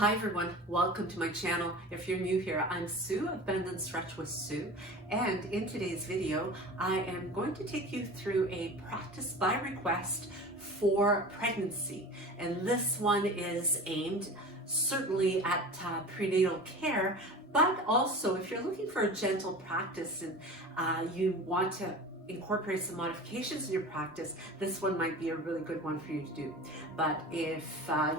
Hi everyone, welcome to my channel. If you're new here, I'm Sue of Bendnstretch with Sue, and in today's video I am going to take you through a practice by request for pregnancy, and this one is aimed certainly at prenatal care, but also if you're looking for a gentle practice and you want to incorporate some modifications in your practice, this one might be a really good one for you to do. But if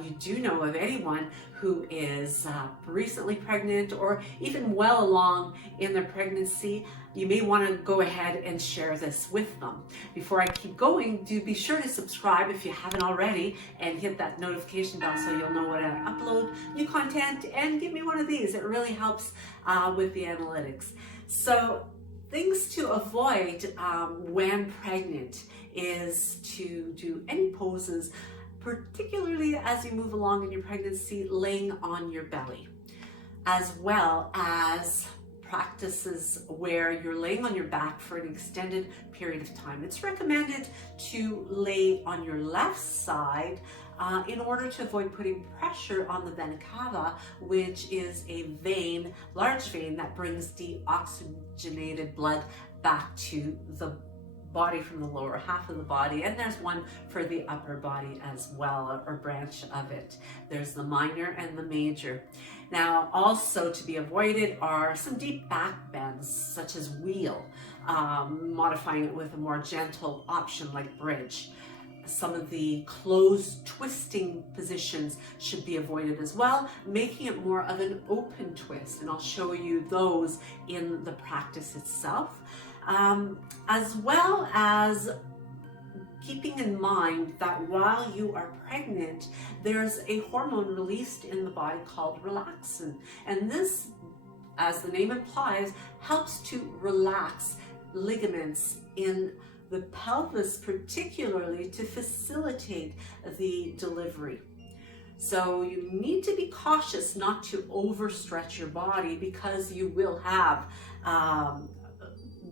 you do know of anyone who is recently pregnant or even well along in their pregnancy, you may want to go ahead and share this with them. Before I keep going, do be sure to subscribe if you haven't already and hit that notification bell so you'll know when I upload new content, and give me one of these. It really helps with the analytics. So things to avoid when pregnant is to do any poses, particularly as you move along in your pregnancy, laying on your belly, as well as practices where you're laying on your back for an extended period of time. It's recommended to lay on your left side in order to avoid putting pressure on the vena cava, which is a vein, large vein that brings deoxygenated blood back to the body from the lower half of the body, and there's one for the upper body as well, or branch of it. There's the minor and the major. Now, also to be avoided are some deep back bends, such as wheel, modifying it with a more gentle option like bridge. Some of the closed twisting positions should be avoided as well, making it more of an open twist, and I'll show you those in the practice itself, as well as keeping in mind that while you are pregnant, there's a hormone released in the body called relaxin, and this, as the name implies, helps to relax ligaments in the pelvis, particularly to facilitate the delivery. So you need to be cautious not to overstretch your body, because you will have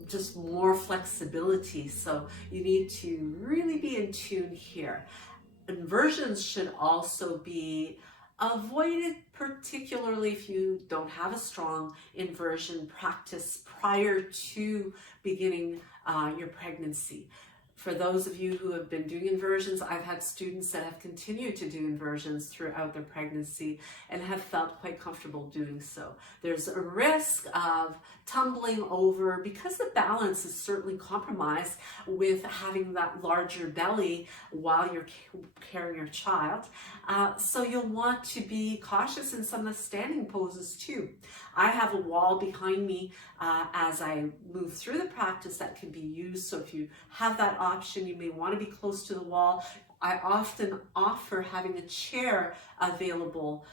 just more flexibility. So you need to really be in tune here. Inversions should also be avoided, particularly if you don't have a strong inversion practice prior to beginning your pregnancy. For those of you who have been doing inversions, I've had students that have continued to do inversions throughout their pregnancy and have felt quite comfortable doing so. There's a risk of tumbling over because the balance is certainly compromised with having that larger belly while you're carrying your child. So you'll want to be cautious in some of the standing poses too. I have a wall behind me as I move through the practice that can be used. So if you have that option, you may want to be close to the wall. I often offer having a chair available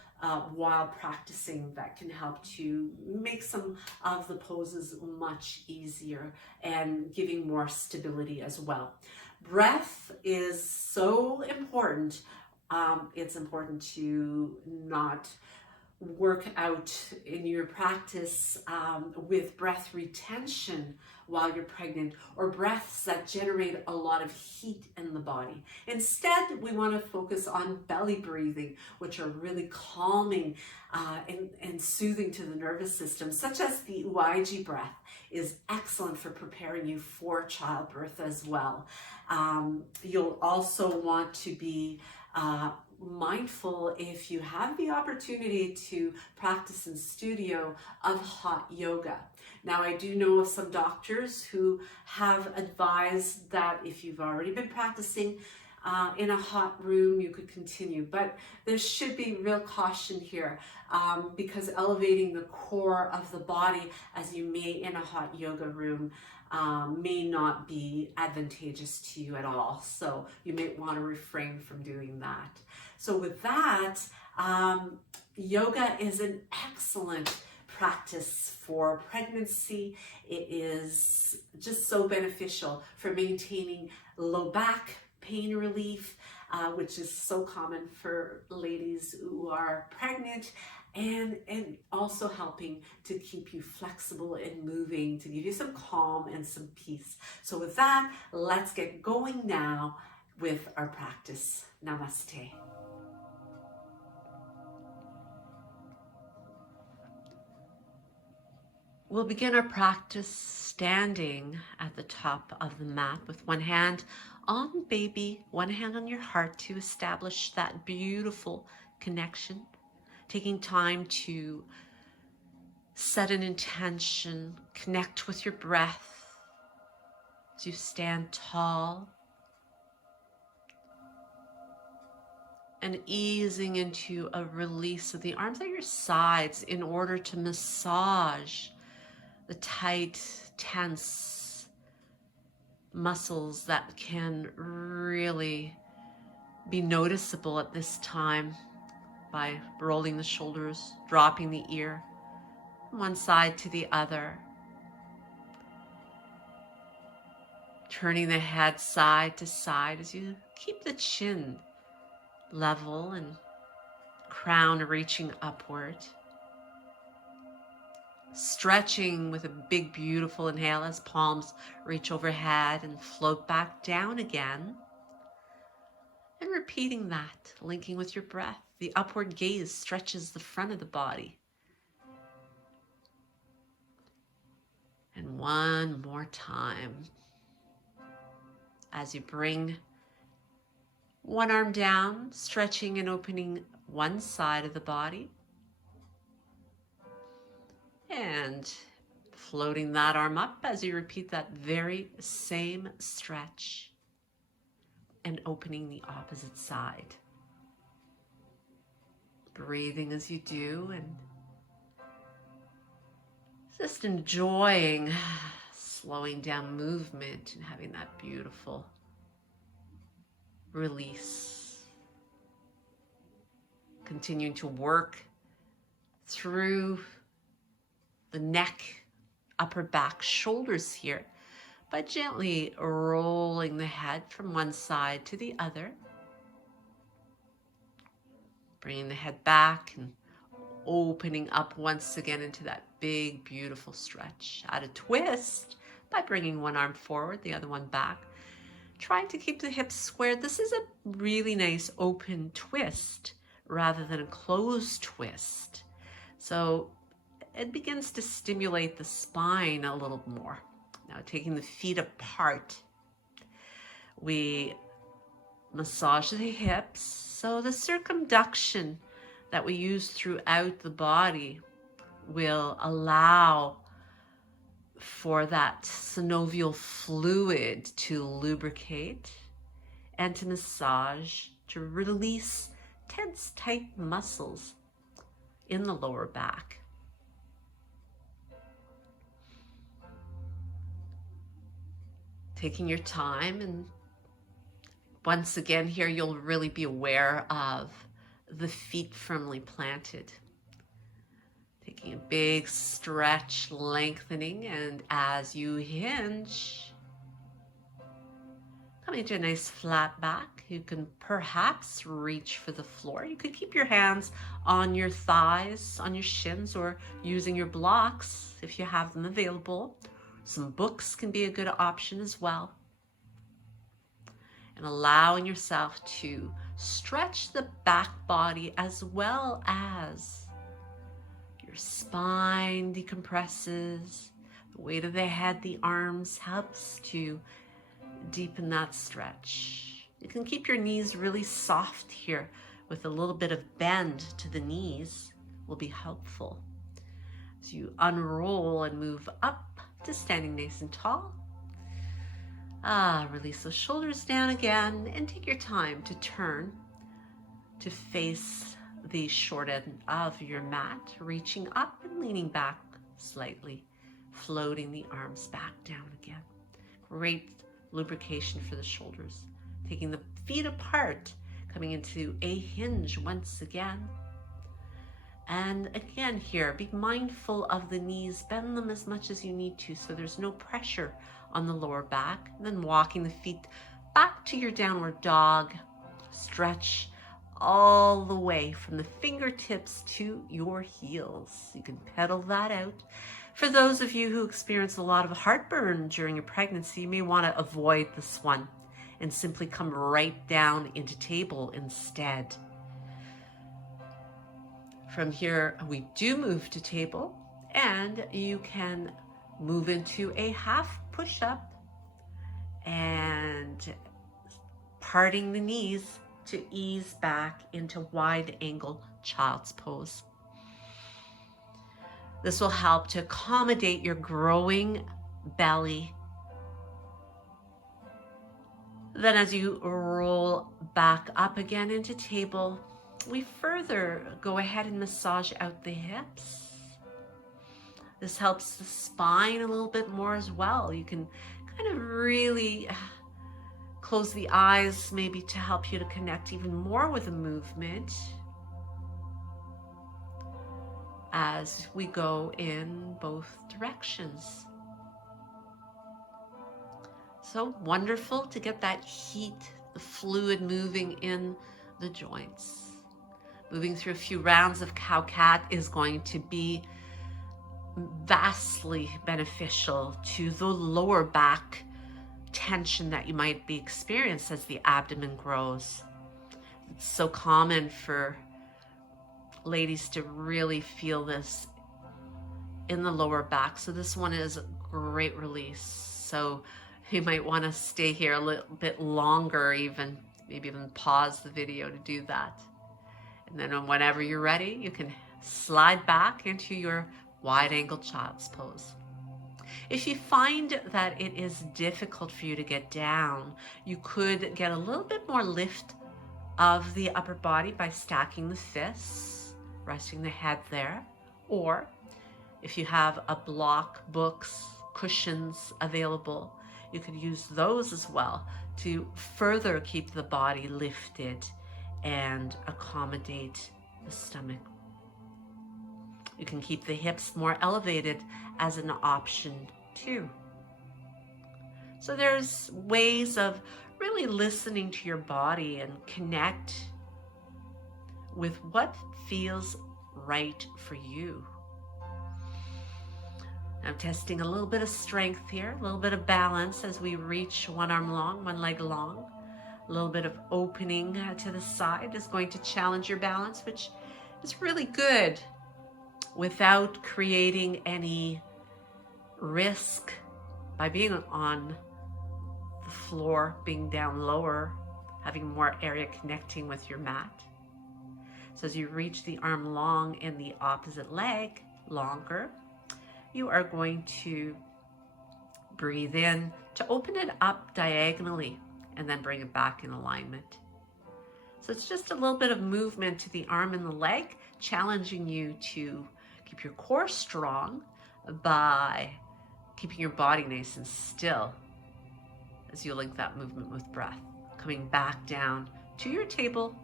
while practicing. That can help to make some of the poses much easier and giving more stability as well. Breath is so important. It's important to not work out in your practice with breath retention while you're pregnant, or breaths that generate a lot of heat in the body. Instead, we want to focus on belly breathing, which are really calming and soothing to the nervous system, such as the Uaiji breath is excellent for preparing you for childbirth as well. You'll also want to be mindful, if you have the opportunity to practice in studio, of hot yoga. Now, I do know of some doctors who have advised that if you've already been practicing in a hot room, you could continue, but there should be real caution here because elevating the core of the body as you may in a hot yoga room may not be advantageous to you at all. So you may want to refrain from doing that. So with that, yoga is an excellent practice for pregnancy. It is just so beneficial for maintaining low back pain relief, which is so common for ladies who are pregnant, and also helping to keep you flexible and moving, to give you some calm and some peace. So with that, let's get going now with our practice. Namaste. We'll begin our practice standing at the top of the mat with one hand on baby, one hand on your heart to establish that beautiful connection. Taking time to set an intention, connect with your breath as you stand tall, and easing into a release of the arms at your sides in order to massage the tight, tense muscles that can really be noticeable at this time by rolling the shoulders, dropping the ear from one side to the other, turning the head side to side as you keep the chin level and crown reaching upward. Stretching with a big, beautiful inhale as palms reach overhead and float back down again. And repeating that, linking with your breath. The upward gaze stretches the front of the body. And one more time. As you bring one arm down, stretching and opening one side of the body. And floating that arm up as you repeat that very same stretch and opening the opposite side. Breathing as you do and just enjoying slowing down movement and having that beautiful release. Continuing to work through the neck, upper back, shoulders here by gently rolling the head from one side to the other. Bringing the head back and opening up once again into that big, beautiful stretch. Add a twist by bringing one arm forward, the other one back. Trying to keep the hips squared. This is a really nice open twist rather than a closed twist. So it begins to stimulate the spine a little more. Now taking the feet apart, we massage the hips. So the circumduction that we use throughout the body will allow for that synovial fluid to lubricate and to massage, to release tense, tight muscles in the lower back. Taking your time, and once again here you'll really be aware of the feet firmly planted. Taking a big stretch, lengthening, and as you hinge, coming to a nice flat back. You can perhaps reach for the floor. You could keep your hands on your thighs, on your shins, or using your blocks if you have them available. Some books can be a good option as well. And allowing yourself to stretch the back body as well as your spine decompresses. The weight of the head, the arms helps to deepen that stretch. You can keep your knees really soft here with a little bit of bend to the knees will be helpful. As you unroll and move up to standing nice and tall. Release those shoulders down again and take your time to turn to face the short end of your mat, reaching up and leaning back slightly, floating the arms back down again. Great lubrication for the shoulders. Taking the feet apart, coming into a hinge once again. And again here, be mindful of the knees, bend them as much as you need to so there's no pressure on the lower back. And then walking the feet back to your downward dog. Stretch all the way from the fingertips to your heels. You can pedal that out. For those of you who experience a lot of heartburn during your pregnancy, you may want to avoid this one and simply come right down into table instead. From here, we do move to table, And you can move into a half push-up and parting the knees to ease back into wide angle child's pose. This will help to accommodate your growing belly. Then as you roll back up again into table, we further go ahead and massage out the hips. This helps the spine a little bit more as well. You can kind of really close the eyes maybe to help you to connect even more with the movement as we go in both directions. So wonderful to get that heat, the fluid moving in the joints. Moving through a few rounds of cow-cat is going to be vastly beneficial to the lower back tension that you might be experiencing as the abdomen grows. It's so common for ladies to really feel this in the lower back. So this one is a great release. So you might want to stay here a little bit longer, maybe even pause the video to do that. And then whenever you're ready, you can slide back into your wide angle child's pose. If you find that it is difficult for you to get down, you could get a little bit more lift of the upper body by stacking the fists, resting the head there. Or if you have a block, books, cushions available, you could use those as well to further keep the body lifted and accommodate the stomach. You can keep the hips more elevated as an option too. So there's ways of really listening to your body and connect with what feels right for you. I'm testing a little bit of strength here, a little bit of balance as we reach one arm long, one leg long. A little bit of opening to the side is going to challenge your balance, which is really good without creating any risk by being on the floor, being down lower, having more area connecting with your mat. So as you reach the arm long and the opposite leg longer, you are going to breathe in to open it up diagonally and then bring it back in alignment. So it's just a little bit of movement to the arm and the leg, challenging you to keep your core strong by keeping your body nice and still as you link that movement with breath. Coming back down to your table.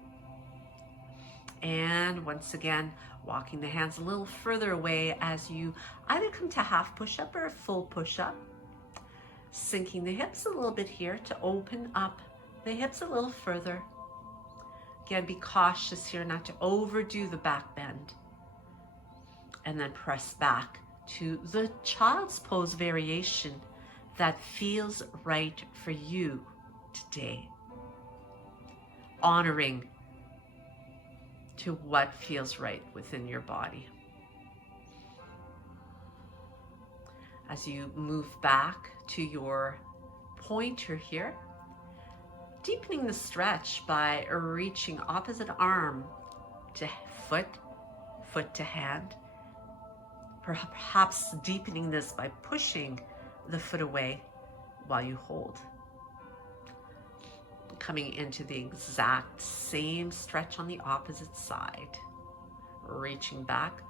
And once again, walking the hands a little further away as you either come to half push-up or a full push-up. Sinking the hips a little bit here to open up the hips a little further. Again, be cautious here not to overdo the back bend. And then press back to the child's pose variation that feels right for you today. Honoring to what feels right within your body. As you move back to your pointer here, deepening the stretch by reaching opposite arm to foot, foot to hand. Perhaps deepening this by pushing the foot away while you hold. Coming into the exact same stretch on the opposite side. Reaching back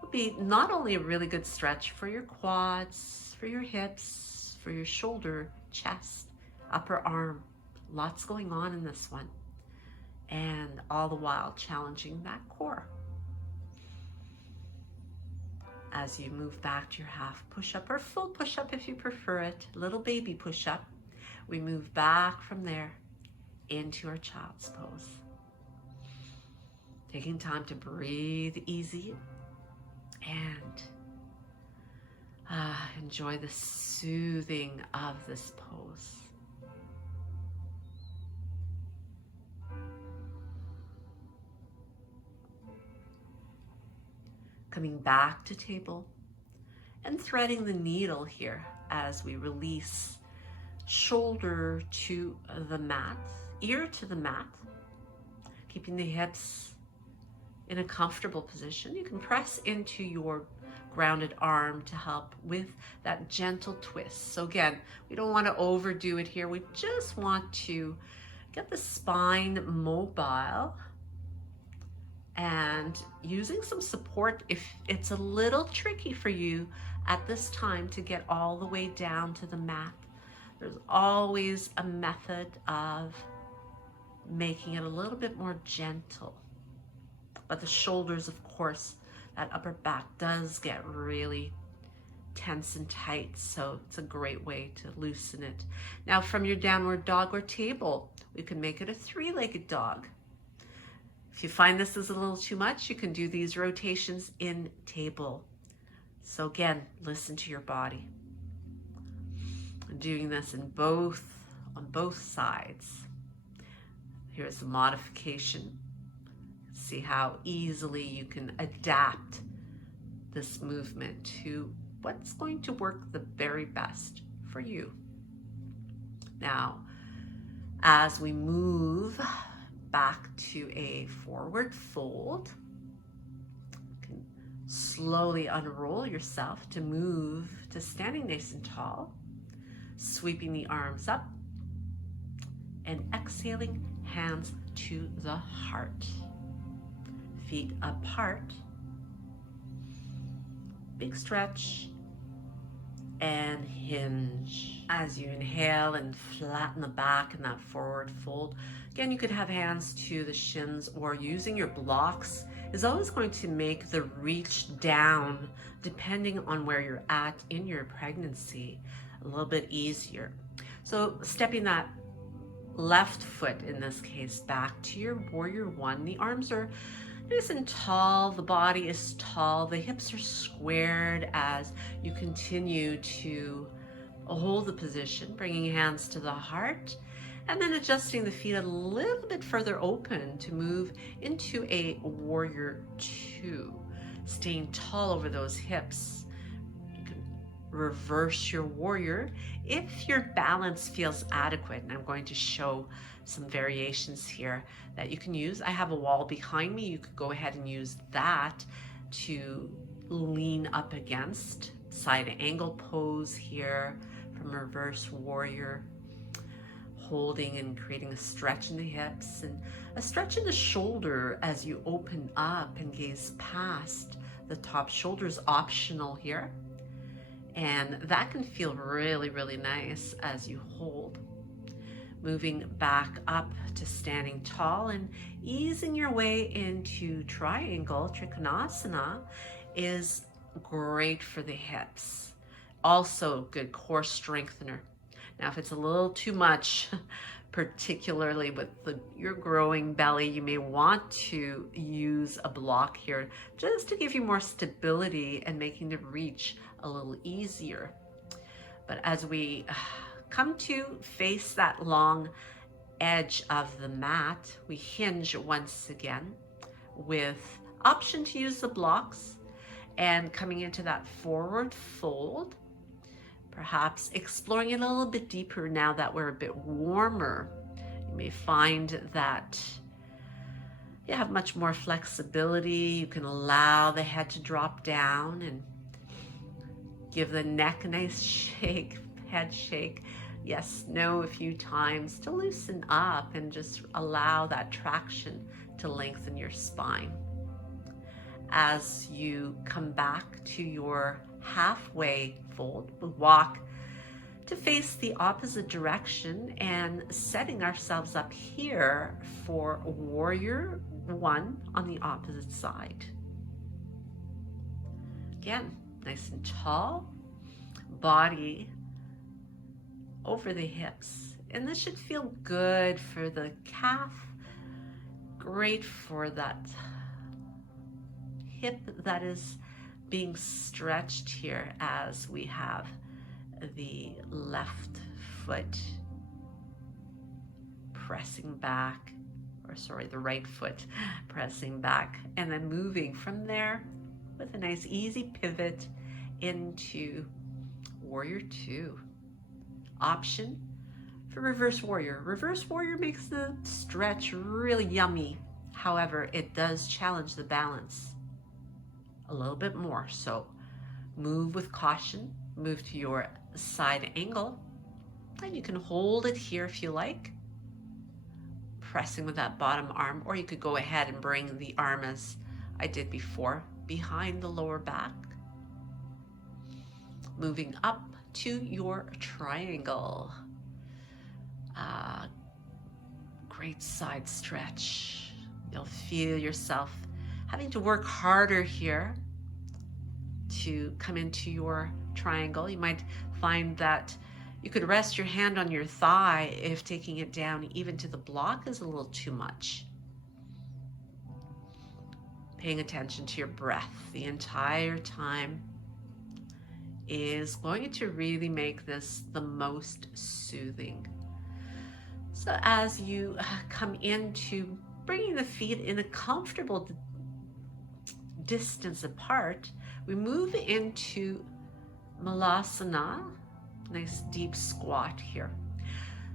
will be not only a really good stretch for your quads, for your hips, for your shoulder, chest, upper arm. Lots going on in this one. And all the while challenging that core. As you move back to your half push-up or full push-up if you prefer it, little baby push-up, we move back from there into our child's pose. Taking time to breathe easy and enjoy the soothing of this pose. Coming back to table, and threading the needle here as we release shoulder to the mat, ear to the mat, keeping the hips in a comfortable position. You can press into your grounded arm to help with that gentle twist. So again, we don't want to overdo it here. We just want to get the spine mobile and using some support if it's a little tricky for you at this time to get all the way down to the mat. There's always a method of making it a little bit more gentle. But the shoulders, of course, that upper back does get really tense and tight, so it's a great way to loosen it. Now from your downward dog or table, we can make it a three-legged dog. If you find this is a little too much, you can do these rotations in table. So again, listen to your body. I'm doing this on both sides. Here's the modification. See how easily you can adapt this movement to what's going to work the very best for you. Now, as we move back to a forward fold, you can slowly unroll yourself to move to standing nice and tall, sweeping the arms up and exhaling, hands to the heart. Feet apart, big stretch, and hinge. As you inhale and flatten the back in that forward fold, again, you could have hands to the shins, or using your blocks is always going to make the reach down, depending on where you're at in your pregnancy, a little bit easier. So stepping that left foot, in this case, back to your warrior one, the arms are nice and tall, the body is tall, the hips are squared as you continue to hold the position, bringing hands to the heart, and then adjusting the feet a little bit further open to move into a warrior two, staying tall over those hips. You can reverse your warrior if your balance feels adequate, and I'm going to show some variations here that you can use. I have a wall behind me. You could go ahead and use that to lean up against. Side angle pose here from reverse warrior, holding and creating a stretch in the hips and a stretch in the shoulder as you open up and gaze past the top shoulder is optional here. And that can feel really, really nice as you hold. Moving back up to standing tall and easing your way into triangle. Trikonasana is great for the hips. Also good core strengthener. Now, if it's a little too much, particularly with your growing belly, you may want to use a block here just to give you more stability and making the reach a little easier. But as we come to face that long edge of the mat, we hinge once again with option to use the blocks and coming into that forward fold, perhaps exploring it a little bit deeper now that we're a bit warmer. You may find that you have much more flexibility. You can allow the head to drop down and give the neck a nice shake, head shake. Yes, no, a few times to loosen up and just allow that traction to lengthen your spine. As you come back to your halfway fold, we walk to face the opposite direction and setting ourselves up here for warrior one on the opposite side. Again, nice and tall, body over the hips. And this should feel good for the calf, great for that hip that is being stretched here as we have the left foot pressing back, or sorry, the right foot pressing back, and then moving from there with a nice easy pivot into Warrior Two. Option for Reverse Warrior. Reverse Warrior makes the stretch really yummy. However, it does challenge the balance a little bit more. So move with caution, move to your side angle, and you can hold it here if you like, pressing with that bottom arm, or you could go ahead and bring the arm, as I did before, behind the lower back, moving up to your triangle. Great side stretch. You'll feel yourself having to work harder here to come into your triangle. You might find that you could rest your hand on your thigh if taking it down even to the block is a little too much. Paying attention to your breath the entire time is going to really make this the most soothing. So as you come into bringing the feet in a comfortable distance apart, we move into Malasana, nice deep squat here.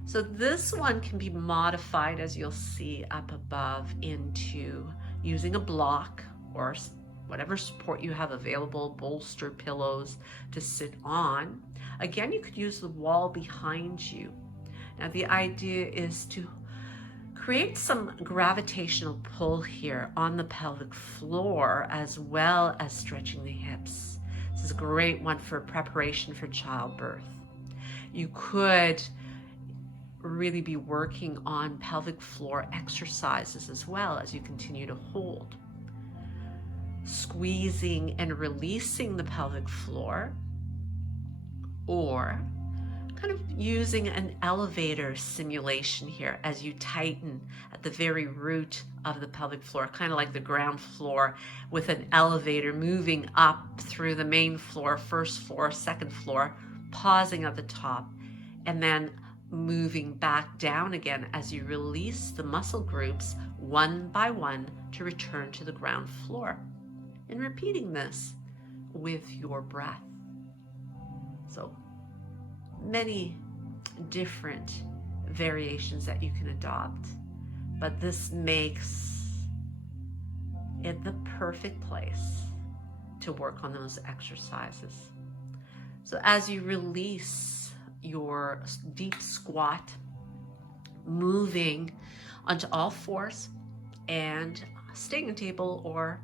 So this one can be modified, as you'll see up above, into using a block or whatever support you have available, bolster, pillows to sit on. Again, you could use the wall behind you. Now the idea is to create some gravitational pull here on the pelvic floor, as well as stretching the hips. This is a great one for preparation for childbirth. You could really be working on pelvic floor exercises as well as you continue to hold. Squeezing and releasing the pelvic floor, or kind of using an elevator simulation here as you tighten at the very root of the pelvic floor, kind of like the ground floor with an elevator moving up through the main floor, first floor, second floor, pausing at the top, and then moving back down again as you release the muscle groups one by one to return to the ground floor. And repeating this with your breath. So many different variations that you can adopt, but this makes it the perfect place to work on those exercises. So as you release your deep squat, moving onto all fours and staying in table, or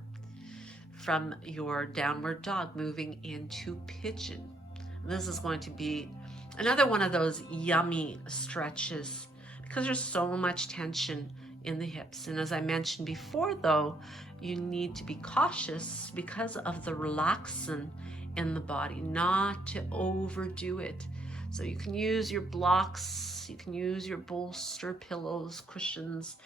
from your downward dog, moving into pigeon. This is going to be another one of those yummy stretches because there's so much tension in the hips. And as I mentioned before, though, you need to be cautious because of the relaxin in the body, not to overdo it. So you can use your blocks, you can use your bolster, pillows, cushions,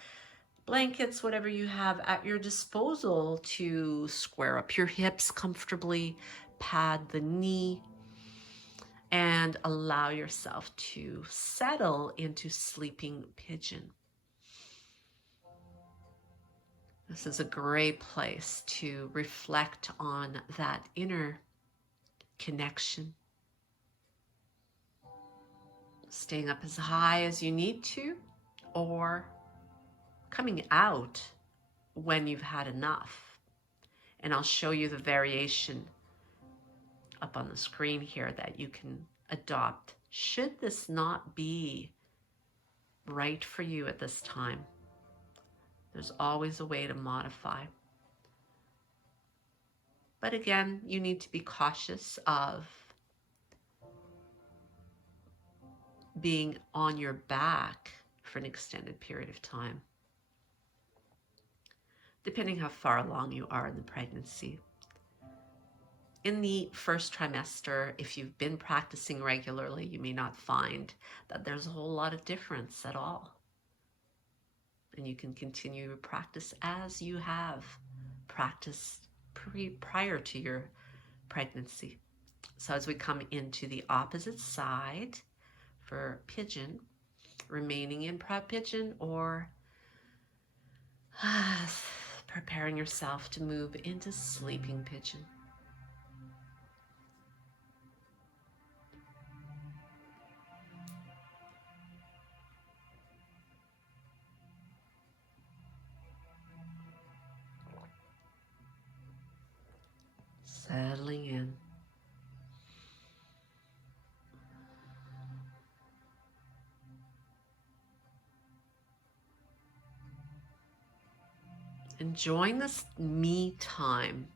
blankets, whatever you have at your disposal to square up your hips comfortably, pad the knee, and allow yourself to settle into sleeping pigeon. This is a great place to reflect on that inner connection. Staying up as high as you need to, or coming out when you've had enough. And I'll show you the variation up on the screen here that you can adopt should this not be right for you at this time. There's always a way to modify. But again, you need to be cautious of being on your back for an extended period of time, depending how far along you are in the pregnancy. In the first trimester, if you've been practicing regularly, you may not find that there's a whole lot of difference at all. And you can continue to practice as you have practiced prior to your pregnancy. So as we come into the opposite side for pigeon, remaining in prep pigeon, or preparing yourself to move into sleeping pigeon. enjoying this me time.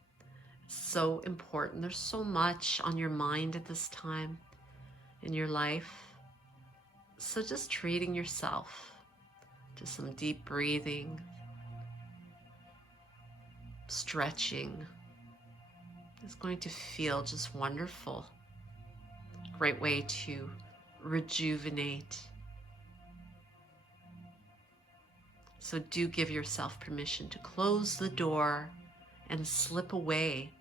So important. There's so much on your mind at this time in your life. So just treating yourself to some deep breathing, stretching is going to feel just wonderful. Great way to rejuvenate. So do give yourself permission to close the door and slip away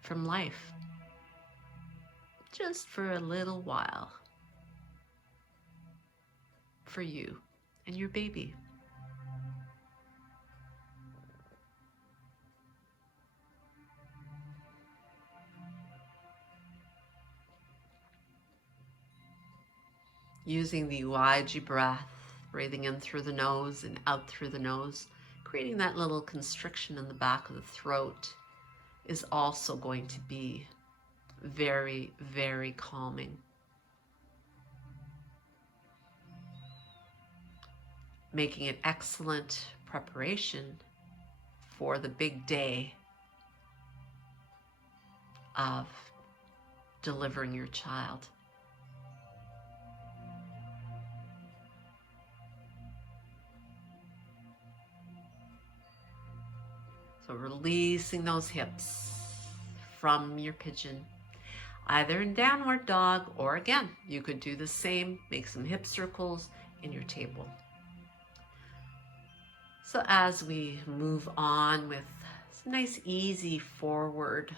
from life just for a little while for you and your baby. Using the Uaji breath, breathing in through the nose and out through the nose, creating that little constriction in the back of the throat is also going to be very, very calming. Making an excellent preparation for the big day of delivering your child. So releasing those hips from your pigeon, either in downward dog, or again, you could do the same, make some hip circles in your table. So as we move on with some nice easy forward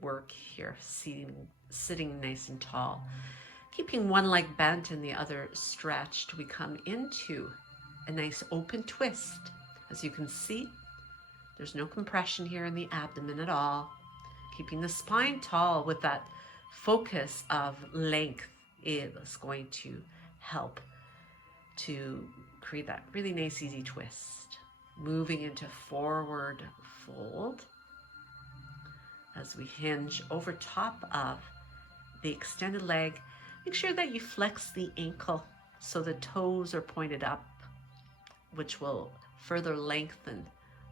work here, sitting nice and tall, keeping one leg bent and the other stretched, we come into a nice open twist. As you can see, there's no compression here in the abdomen at all. Keeping the spine tall with that focus of length is going to help to create that really nice, easy twist. Moving into forward fold as we hinge over top of the extended leg. Make sure that you flex the ankle so the toes are pointed up, which will further lengthen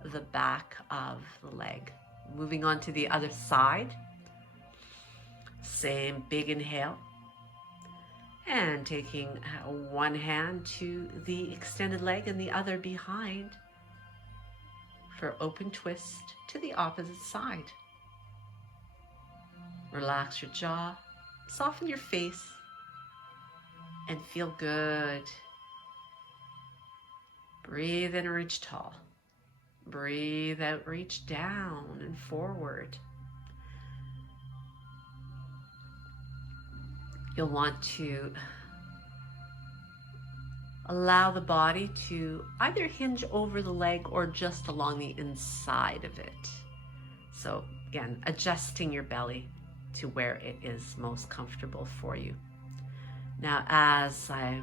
the back of the leg. Moving on to the other side. Same big inhale. And taking one hand to the extended leg and the other behind for open twist to the opposite side. Relax your jaw, soften your face, and feel good. Breathe in, reach tall. Breathe out, reach down and forward. You'll want to allow the body to either hinge over the leg or just along the inside of it. So again, adjusting your belly to where it is most comfortable for you. Now, as I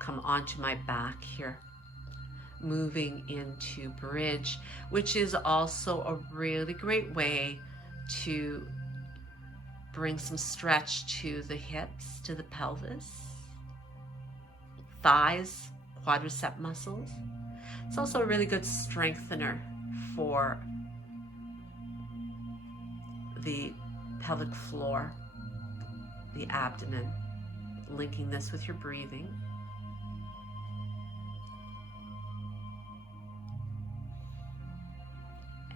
come onto my back here, moving into bridge, which is also a really great way to bring some stretch to the hips, to the pelvis, thighs, quadricep muscles. It's also a really good strengthener for the pelvic floor, the abdomen, linking this with your breathing.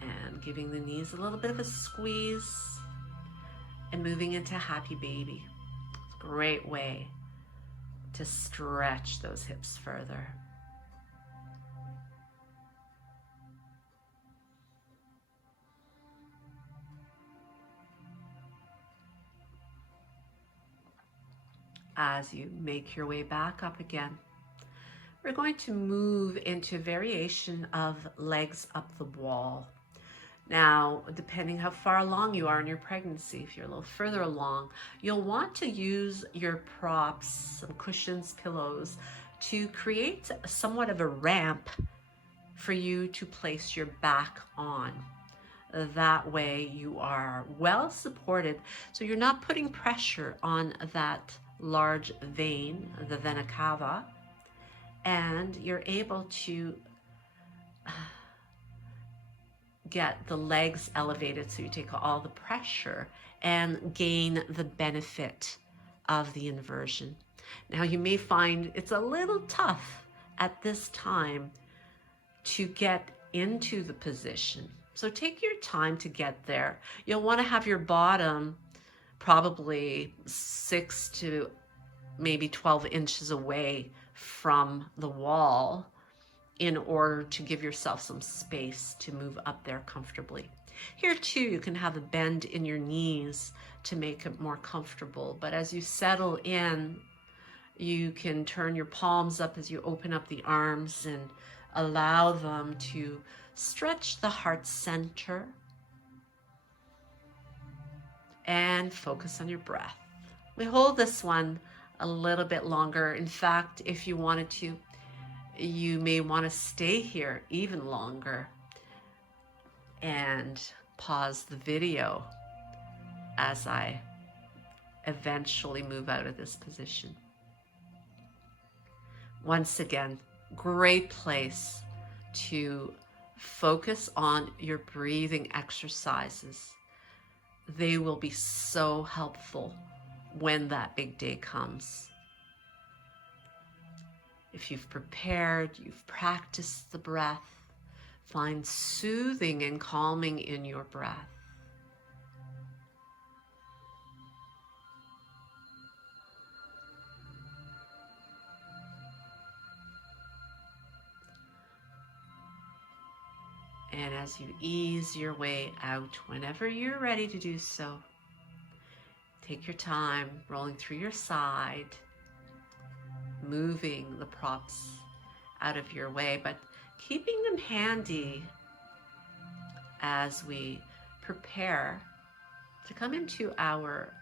And giving the knees a little bit of a squeeze and moving into happy baby. It's a great way to stretch those hips further. As you make your way back up again, we're going to move into a variation of legs up the wall. Now, depending how far along you are in your pregnancy, if you're a little further along, you'll want to use your props, some cushions, pillows, to create somewhat of a ramp for you to place your back on. That way you are well supported, so you're not putting pressure on that large vein, the vena cava, and you're able to get the legs elevated so you take all the pressure and gain the benefit of the inversion. Now you may find it's a little tough at this time to get into the position. So take your time to get there. You'll want to have your bottom probably 6 to maybe 12 inches away from the wall in order to give yourself some space to move up there comfortably. Here too, you can have a bend in your knees to make it more comfortable. But as you settle in, you can turn your palms up as you open up the arms and allow them to stretch the heart center and focus on your breath. We hold this one a little bit longer. In fact, if you wanted to, you may want to stay here even longer and pause the video as I eventually move out of this position. Once again, great place to focus on your breathing exercises. They will be so helpful when that big day comes. If you've prepared, you've practiced the breath, find soothing and calming in your breath. And as you ease your way out, whenever you're ready to do so, take your time rolling through your side, moving the props out of your way, but keeping them handy as we prepare to come into our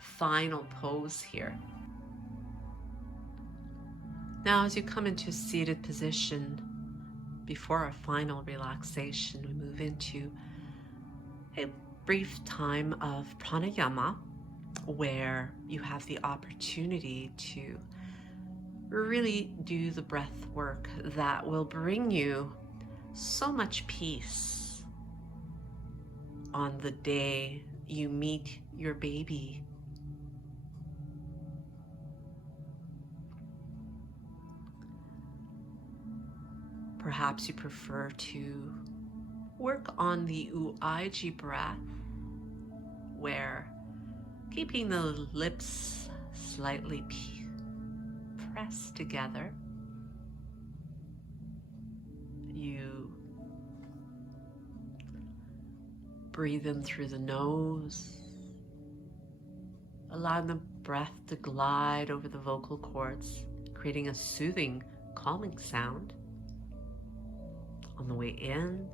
final pose here. Now, as you come into a seated position, before our final relaxation, we move into a brief time of pranayama, where you have the opportunity to really do the breath work that will bring you so much peace on the day you meet your baby. Perhaps you prefer to work on the Uaiji breath, where keeping the lips slightly pressed together, you breathe in through the nose, allowing the breath to glide over the vocal cords, creating a soothing, calming sound on the way in.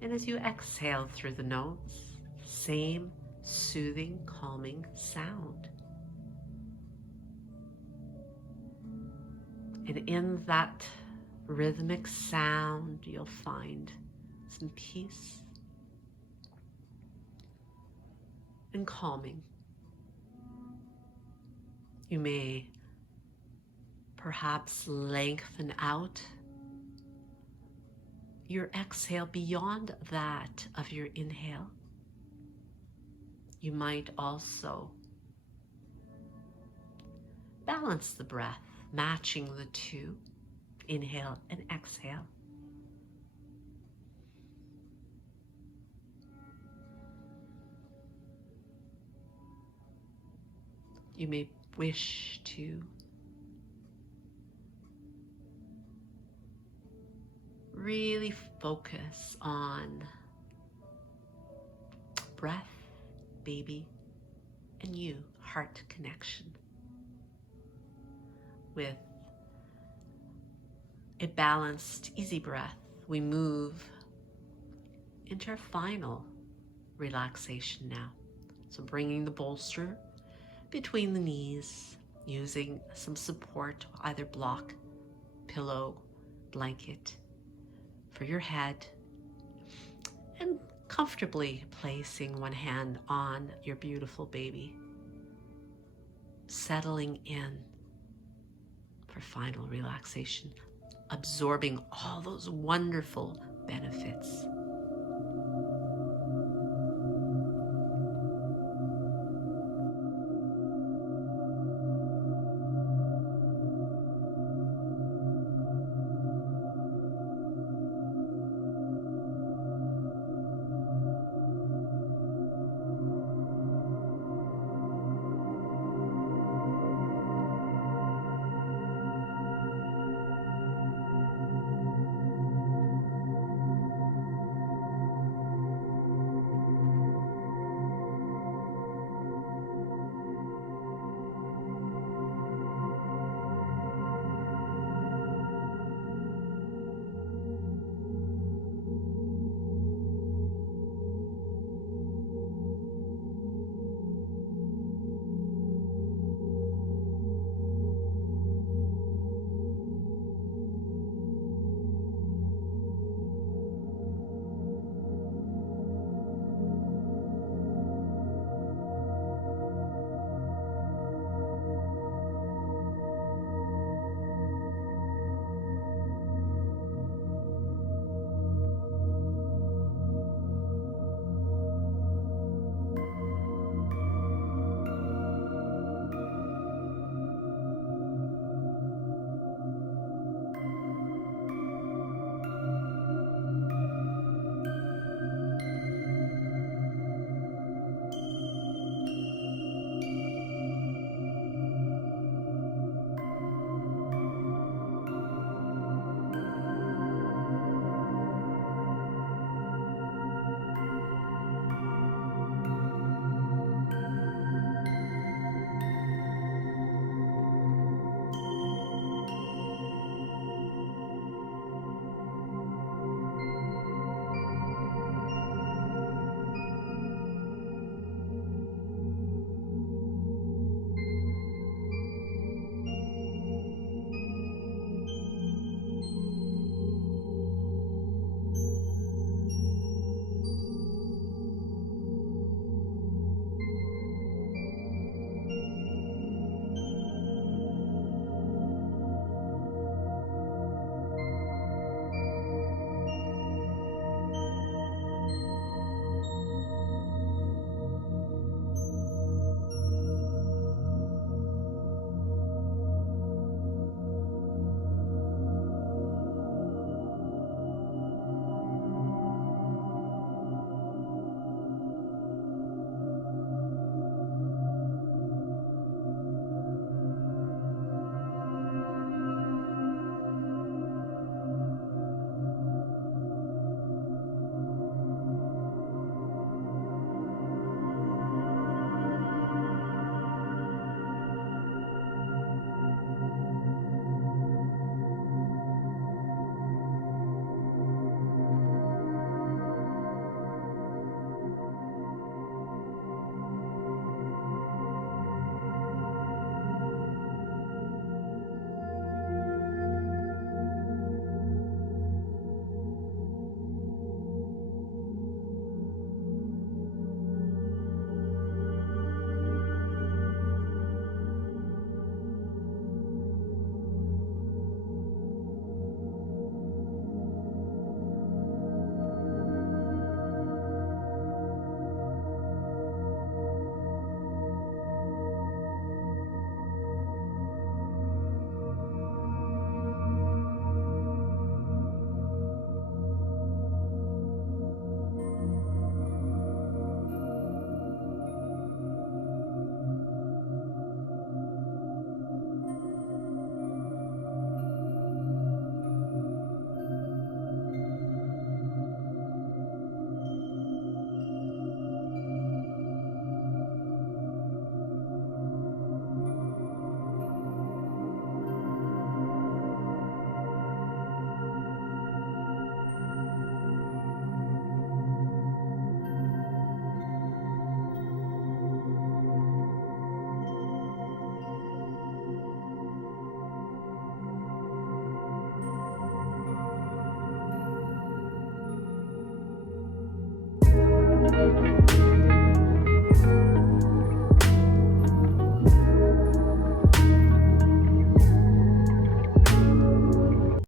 And as you exhale through the nose, same soothing, calming sound. And in that rhythmic sound, you'll find some peace and calming. You may perhaps lengthen out your exhale beyond that of your inhale. You might also balance the breath, matching the two, inhale and exhale. You may wish to really focus on breath, baby, and you, heart connection. With a balanced, easy breath, we move into our final relaxation now. So bringing the bolster between the knees, using some support, either block, pillow, blanket for your head, and comfortably placing one hand on your beautiful baby, settling in for final relaxation. absorbing all those wonderful benefits.